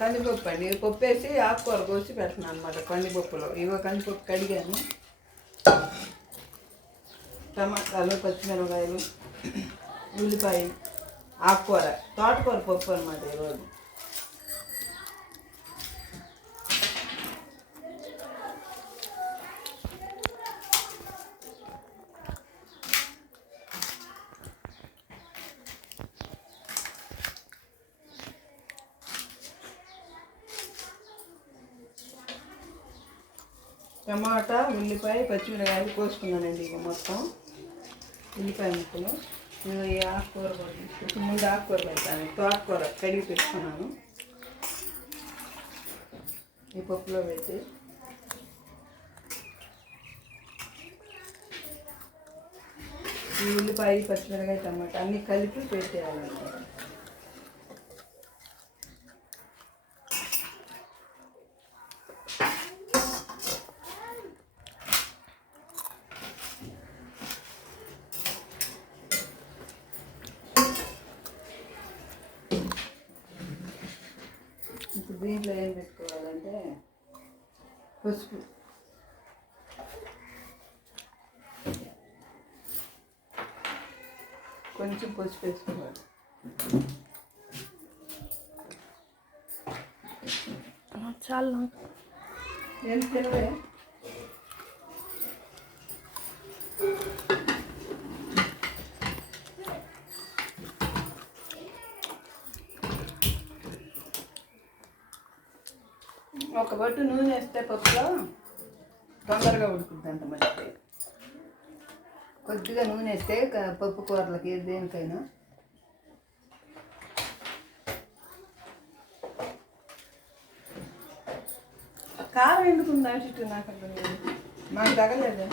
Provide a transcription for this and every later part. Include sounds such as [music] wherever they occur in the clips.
కందిపప్పు అండి. పప్పు వేసి ఆకుకూర కోసి పెడుతున్నాను అనమాట కందిపప్పులో. ఇవో కందిపప్పు కడిగాను. టమాటాలు పచ్చిమిరపకాయలు ఉల్లిపాయ ఆకుకూర తోటకూర పప్పు అనమాట ఈరోజు టమాటా ఉల్లిపాయ పచ్చిమిరకాయలు కోసుకున్నానండి ఇక మొత్తం. ఉల్లిపాయ ముక్కలు. నేను ఈ ఆకుకూర కూడా ముందు ఆకుకూర పెడతాను. తోటకూర కడిగి పెట్టుకున్నాను. ఈ పప్పులో పెట్టి. ఈ ఉల్లిపాయ పచ్చిమిరకాయ టమాటా అన్నీ కలిపి పెట్టేయాలన్నమాట ఇప్పుడు దీంట్లో ఏం పెట్టుకోవాలంటే పసుపు. కొంచెం పసుపు వేసుకోవాలి. చాలా. ఏం తినవే? ఒక బట్టు నూనె వేస్తే పప్పులో తొందరగా ఉడుకుద్ది అంత మట్టి కొద్దిగా నూనె వేస్తే పప్పు కూరలకి దేనికైనా. కారం ఎందుకు ఉందా చుట్టూ నాకు అర్థం లేదు మాకు తగలేదు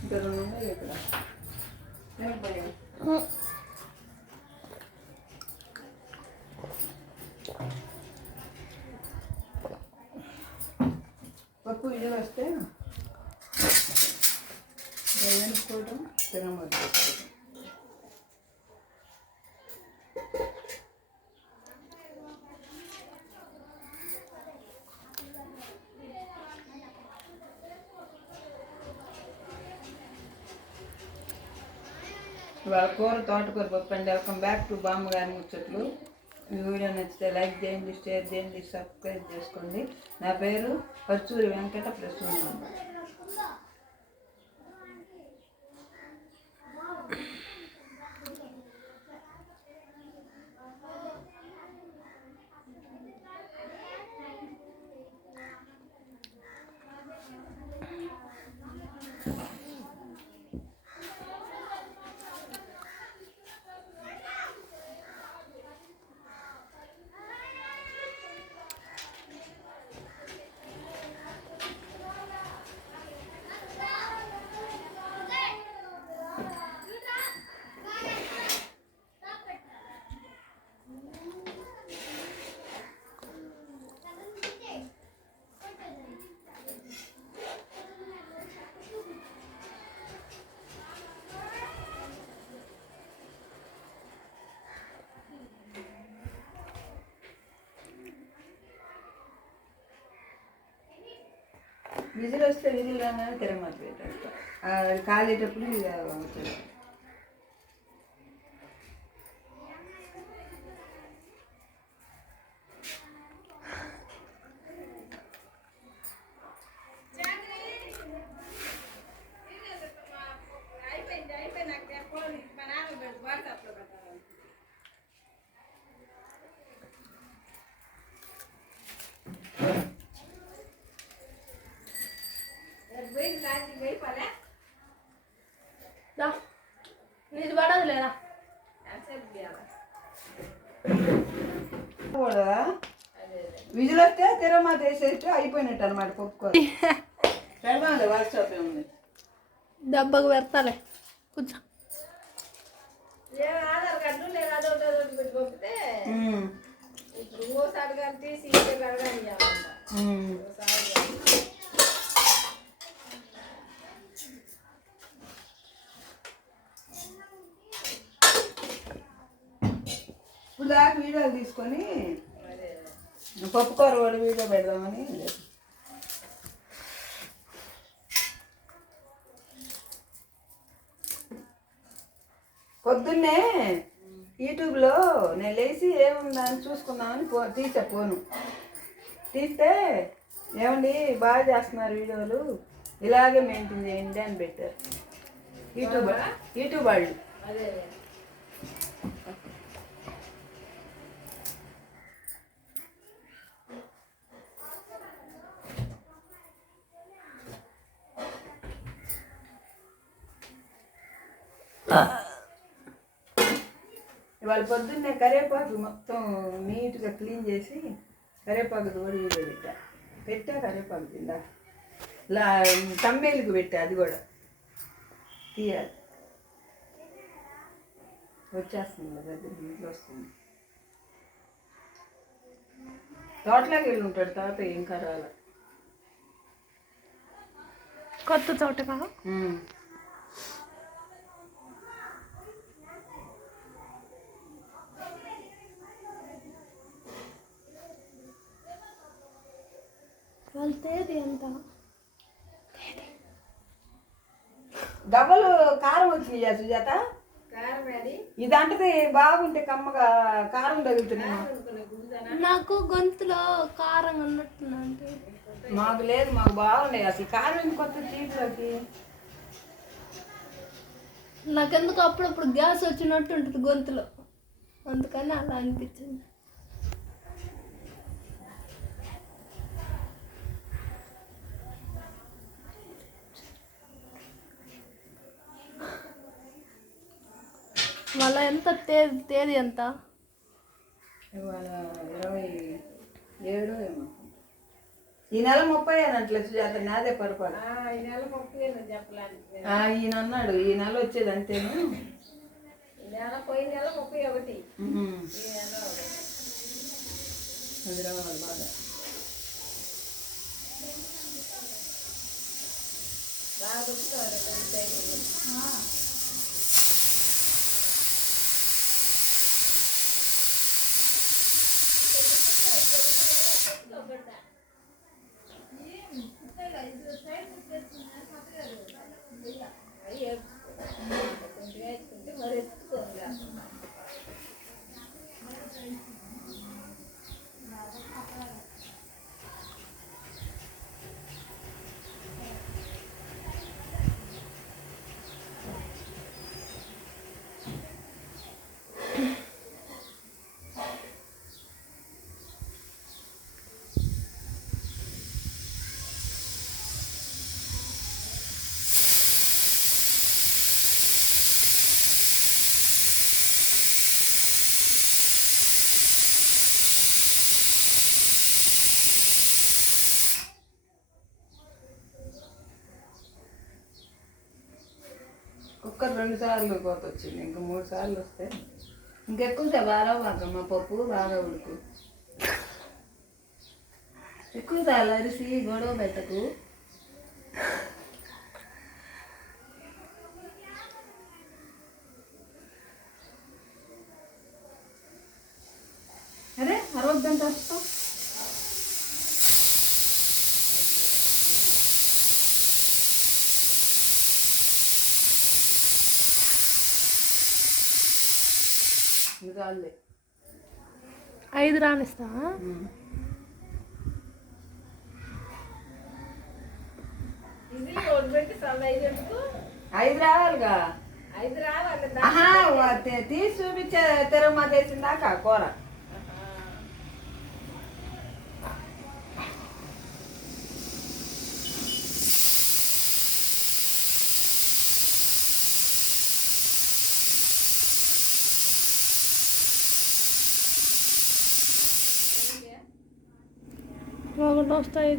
ఇంకా రెండు ఉన్నాయి ఇక్కడ మిరపకాయ. పప్పు ఇల్లు వస్తే వేసుకోవడం తినమద్దు ఇవాళ కూర తోటకూర పప్పు అండి. వెల్కమ్ బ్యాక్ టు బామ్మగారి ముచ్చట్లు. వీడియో నచ్చితే లైక్ చేయండి షేర్ చేయండి సబ్స్క్రైబ్ చేసుకోండి. నా పేరు పర్చూరి వెంకట ప్రసూన్. విజిల్ వస్తే విజిల్ రాగానే తిరగమాత పెట్టేస్తా అది కాలేటప్పుడు వస్తే తిరమాత వేసేస్తే అయిపోయినట్టు అనమాట పప్పుకూర [laughs] పెడదాంలే వర్క్షాప్ ఉంది దెబ్బకు పెడతాలే కూర్చో. ఆధార్ కార్డు లేదు అదొకటి అదొకటి పెట్టి పంపితే ఇప్పుడు ఓసారి కానీ తీసి. ఇప్పుడు దాకా వీడియోలు తీసుకొని పప్పుకూర కూడా వీడియో పెడదామని పొద్దున్నే యూట్యూబ్లో నేను లేచి ఏముందా అని చూసుకుందామని ఫో తీసా ఫోను. తీస్తే ఏమండి బాగా చేస్తున్నారు వీడియోలు ఇలాగే మెయింటైన్ చేయండి అని పెట్టారు. యూట్యూబ్ యూట్యూబ్ వాళ్ళు. ఇవాళ పొద్దున్నే కరివేపాకు మొత్తం నీట్గా క్లీన్ చేసి కరివేపాకు కూడా వీడియో పెట్టా పెట్టా కరివేపాకు తిందా? లా తమ్మేలుకు పెట్టా అది కూడా. తీయాలి. వచ్చేస్తుంది కదా ఇంట్లో వస్తుంది. తోటలోకి వెళ్ళి ఉంటాడు తాత ఏం కరాల కొత్త చోటగా వెళ్తేది ఎంత? డబ్బలు కారం వచ్చినాయా సుజాత? కారం అది. ఇదంటే బాగుంటే కమ్మగా కారం తగులుతున్నాయి గుడిదన నాకు గొంతులో కారం ఉన్నట్టుందంటే మాకు లేదు మాకు బాగున్నాయి అసలు. కారం కొత్త చీపులకి నాకెందుకు అప్పుడప్పుడు గ్యాస్ వచ్చినట్టు ఉంటుంది గొంతులో. అందుకని అలా అనిపించింది. మళ్ళీ ఎంత తేదీ తేదీ ఎంత? ఇవాళ ఇరవై ఏడు ఏమో. ఈ నెల ముప్పై అన్నట్లే సుజాత నాదే పొరపాటు. ఆ, ఈ నెల ముప్పై ఆ, ఈయన అన్నాడు ఈ నెల వచ్చేది అంతేను? ఈ నెల పోయిన నెల ముప్పై ఒకటి. ఈ నెల ఒకటి. అది రావాలి బాగా బాగా ఒక్క రెండు సార్లు కోత వచ్చింది ఇంకా మూడు సార్లు వస్తే. ఇంకెక్కువ బాగా బాగా పప్పు బాగా ఉడుకు. ఎక్కువ తాలు అరిసి గొడవ పెట్టకు. అరే అరవద్దంట వస్తాం చాలులే. ఐదు సల్ల ఐదు రావాలిగా. ఐదు రావాలి తీసి చూపించే తిరుమల వేసిన దాకా కూర. ఒకటి వస్తాయి